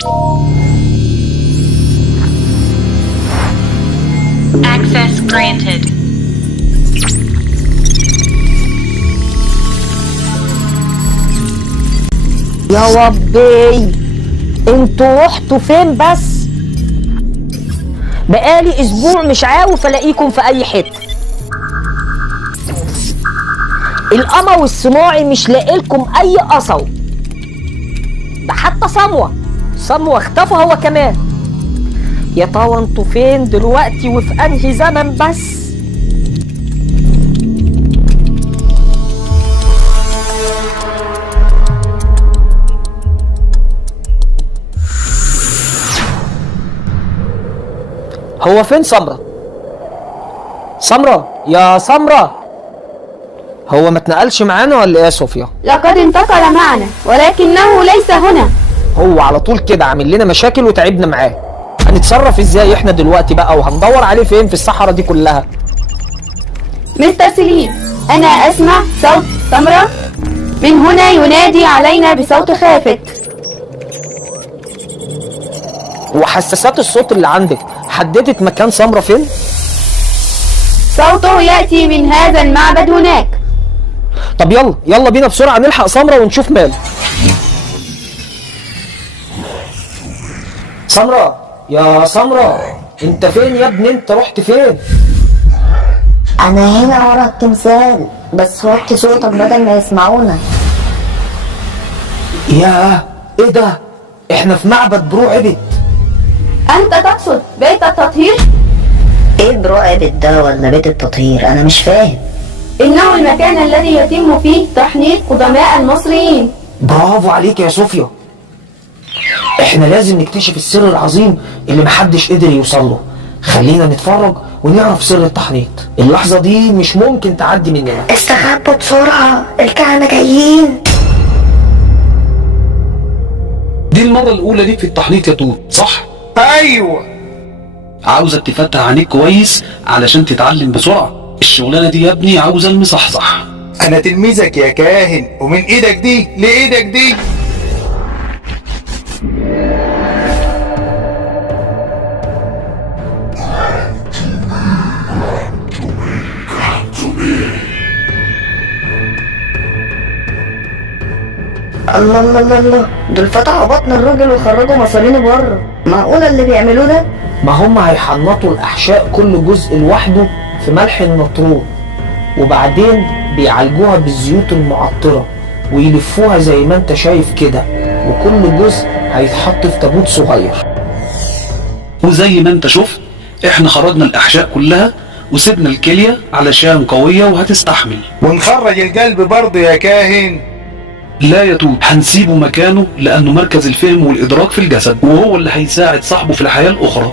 Access granted. يا ربي، انتوا رحتوا فين بس؟ بقالي اسبوع مش عارف الاقيكم في اي حته. القمر الصناعي مش لاقيلكم اي اثر. ده حتى صموة اختفى هو كمان. يا ترى انتوا فين دلوقتي وفي انهي زمن بس؟ هو فين سمرة؟ سمرة يا سمرة، هو ما اتنقلش معانا ولا ايه يا صوفيا؟ لقد انتقل معنا ولكنه ليس هنا. هو على طول كده عامل لنا مشاكل وتعبنا معاه. هنتصرف ازاي احنا دلوقتي بقى، وهندور عليه فين في الصحراء دي كلها؟ مستر سليم، أنا أسمع صوت سمرة من هنا ينادي علينا بصوت خافت. وحساسات الصوت اللي عندك حددت مكان سمرة فين؟ صوته يأتي من هذا المعبد هناك. طب يلا بينا بسرعة نلحق سمرة ونشوف ماله. سمرة يا سمرة، انت فين يا ابني؟ انت رحت فين؟ أنا هنا ورا التمثال، بس وطي صوتك بدل ما يسمعونا. ياه، ايه ده؟ احنا في معبد برو عبد. أنت تقصد بيت التطهير؟ ايه برو عبد ده ولا بيت التطهير؟ أنا مش فاهم. إنه المكان الذي يتم فيه تحنيط قدماء المصريين. برافو عليك يا صوفيا. احنا لازم نكتشف السر العظيم اللي محدش قدر يوصله. خلينا نتفرج ونعرف سر التحنيط. اللحظة دي مش ممكن تعدي مننا. استخبوا بسرعة، الكهنة جايين. دي المرة الأولى ليك في التحنيط يا توت، صح؟ ايوه. عاوزك تفتح عينيك كويس علشان تتعلم بسرعة. الشغلانة دي يا ابني عاوزة المصحصح. انا تلميذك يا كاهن، ومن ايدك دي لايدك دي. الله الله الله الله، دول فتحوا بطن الراجل وخرجوا مصارينه بره. معقولة اللي بيعملوه ده؟ ما هم هيحنطوا الأحشاء كل جزء لوحده في ملح النطرون، وبعدين بيعالجوها بالزيوت المعطرة ويلفوها زي ما انت شايف كده، وكل جزء هيتحط في تابوت صغير. وزي ما انت شفت احنا خرجنا الأحشاء كلها وسيبنا الكلية علشان قوية وهتستحمل. ونخرج القلب برضه يا كاهن. لا يا توت، هنسيبه مكانه لأنه مركز الفهم والإدراك في الجسد، وهو اللي هيساعد صاحبه في الحياة الأخرى.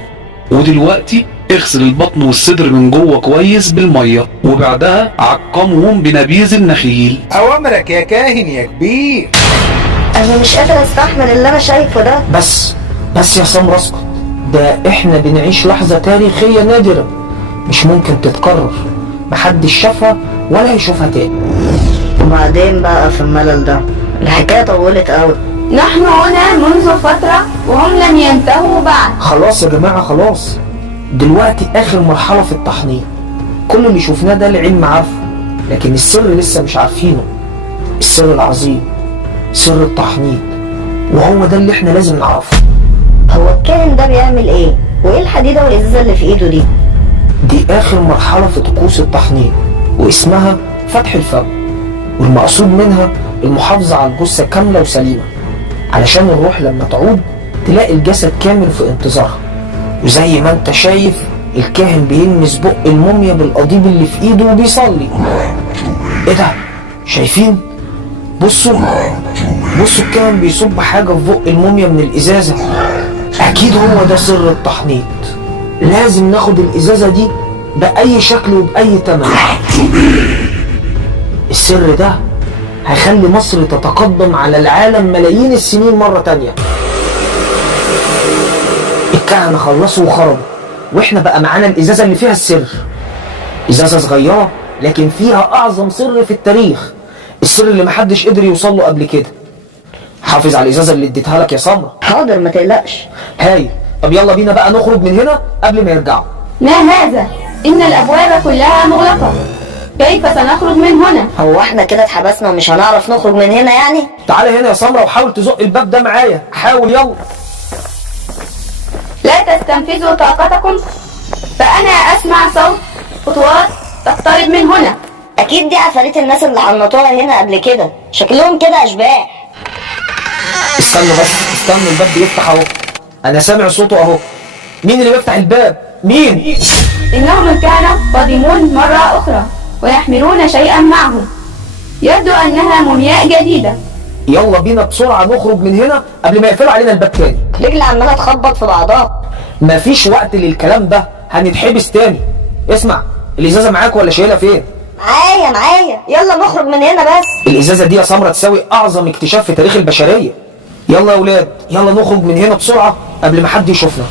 ودلوقتي اغسل البطن والصدر من جوه كويس بالمية، وبعدها عقمهم بنبيذ النخيل. اوامرك يا كاهن يا كبير. أنا مش قادر أستحمل اللي أنا شايفه ده. بس يا سمرة اسكت، ده احنا بنعيش لحظة تاريخية نادرة مش ممكن تتكرر. محدش شافها ولا هيشوفها تاني. وبعدين بقى في الملل ده، الحكاية طولت قوي. نحن هنا منذ فترة وهم لم ينتهوا بعد. خلاص يا جماعة خلاص، دلوقتي آخر مرحلة في التحنيط. كل اللي شفناه ده العلم عارفه، لكن السر لسه مش عارفينه. السر العظيم، سر التحنيط، وهو ده اللي احنا لازم نعرفه. هو الكاهن ده بيعمل ايه؟ وايه الحديدة والإزازة اللي في ايده دي؟ دي آخر مرحلة في طقوس التحنيط، واسمها فتح الفم، والمقصود منها المحافظة على الجثة كاملة وسليمة، علشان الروح لما تعود تلاقي الجسد كامل في انتظارها. وزي ما انت شايف الكاهن بيلمس بق الموميا بالقضيب اللي في ايده وبيصلي. ايه ده؟ شايفين؟ بصوا الكاهن بيصب حاجة في بق الموميا من الإزازة. أكيد هو ده سر التحنيط. لازم ناخد الإزازة دي بأي شكل وبأي تمن. السر ده هيخلي مصر تتقدم على العالم ملايين السنين مرة تانية. الكهنة خلصوا وخرجوا، واحنا بقى معانا الإزازة اللي فيها السر. إزازة صغيرة لكن فيها أعظم سر في التاريخ، السر اللي محدش قدر يوصله قبل كده. حافظ على الازازه اللي اديتها لك يا سمره. حاضر ما تقلقش. هاي، طب يلا بينا بقى نخرج من هنا قبل ما يرجعوا. ما هذا؟ إن الأبواب كلها مغلقة، كيف سنخرج من هنا؟ هو احنا كده اتحبسنا ومش هنعرف نخرج من هنا يعني؟ تعالى هنا يا سمره وحاول تزق الباب ده معايا، حاول يلا. لا تستنفذوا طاقتكم، فأنا أسمع صوت خطوات تقترب من هنا. اكيد دي عفاريت الناس اللي حنطوها هنا قبل كده، شكلهم كده اشباح. استنوا بس، استنوا الباب بيفتح اهو، انا سامع صوته اهو. مين اللي بيفتح الباب؟ مين؟ إنهم الكهنة قادمون مرة أخرى ويحملون شيئا معهم، يبدو أنها مومياء جديدة. يلا بينا بسرعه نخرج من هنا قبل ما يقفلوا علينا الباب تاني. رجلي عماله تخبط في بعضها. مفيش وقت للكلام ده، هنتحبس تاني. اسمع، الازازه معاك ولا شايلها فين؟ معايا، يلا نخرج من هنا بس. الازازه دي يا سمره تساوي اعظم اكتشاف في تاريخ البشريه. يلا يا ولاد، يلا نخرج من هنا بسرعه قبل ما حد يشوفنا.